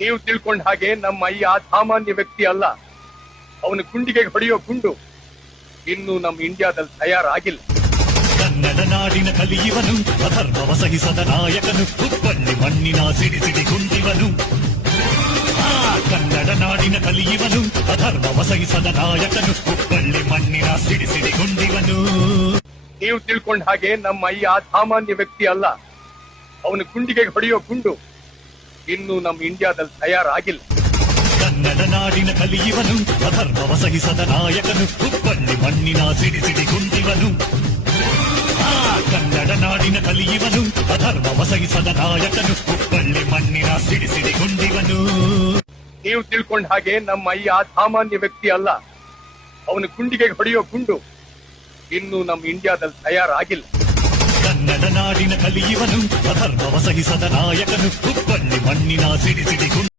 ನೀವು ತಿಳ್ಕೊಂಡ ಹಾಗೆ ನಮ್ಮ ಅಯ್ಯ ಸಾಮಾನ್ಯ ವ್ಯಕ್ತಿ ಅಲ್ಲ. ಅವನ ಗುಂಡಿಗೆ ಹೊಡೆಯೋ ಗುಂಡು ಇನ್ನು ನಮ್ಮ ಇಂಡಿಯಾದಲ್ಲಿ ತಯಾರಾಗಿಲ್ಲ. ಕನ್ನಡ ನಾಡಿನ ಕಲಿಯುವನು ಅಧರ್ಮವ ಸಹಿಸದ ನಾಯಕನು ಹುಬ್ಬಳ್ಳಿ ಮಣ್ಣಿನ ಸಿಡಿ ಸಿಡಿ ಗುಂಡಿವನು. ಕನ್ನಡ ನಾಡಿನ ಕಲಿಯುವನು ಅಧರ್ಮವ ಸಹಿಸದ ನಾಯಕನು ಹುಬ್ಬಳ್ಳಿ ಮಣ್ಣಿನ ಸಿಡಿ ಸಿಡಿ ಗುಂಡಿವನು. ನೀವು ತಿಳ್ಕೊಂಡ ಹಾಗೆ ನಮ್ಮ ಅಯ್ಯ ಸಾಮಾನ್ಯ ವ್ಯಕ್ತಿ ಅಲ್ಲ. ಅವನು ಗುಂಡಿಗೆ ಹೊಡೆಯೋ ಗುಂಡು ಇನ್ನು ನಮ್ಮ ಇಂಡಿಯಾದಲ್ಲಿ ತಯಾರಾಗಿಲ್ಲ. ಕನ್ನಡ ನಾಡಿನ ಕಲಿಯುವನು ಅಧರ್ಮವ ಸಹಿಸದ ನಾಯಕನು ಹುಬ್ಬಳ್ಳಿ ಮಣ್ಣಿನ ಸಿಡಿ ಸಿಡಿ ಗುಂಡಿವನು. ಕನ್ನಡ ನಾಡಿನ ಕಲಿಯುವನು ಅಧರ್ಮವ ಸಹಿಸದ ನಾಯಕನು ಹುಬ್ಬಳ್ಳಿ ಮಣ್ಣಿನ ಸಿಡಿ ಸಿಡಿ ಗುಂಡಿವನು. ನೀವು ತಿಳ್ಕೊಂಡ ಹಾಗೆ ನಮ್ಮ ಅಯ್ಯ ಸಾಮಾನ್ಯ ವ್ಯಕ್ತಿ ಅಲ್ಲ. ಅವನು ಗುಂಡಿಗೆ ಹೊಡೆಯೋ ಗುಂಡು. ಇನ್ನು ನಮ್ಮ ಇಂಡಿಯಾದಲ್ಲಿ ತಯಾರಾಗಿಲ್ಲ. ಕನ್ನಡ ನಾಡಿನ ಕಲಿಯುವನು ಅಧರ್ಮವ ಸಹಿಸದ ನಾಯಕನು ಹುಬ್ಬಳ್ಳಿ ಮಣ್ಣಿನ ಸಿಡಿ ಸಿಡಿ ಗುಂಡು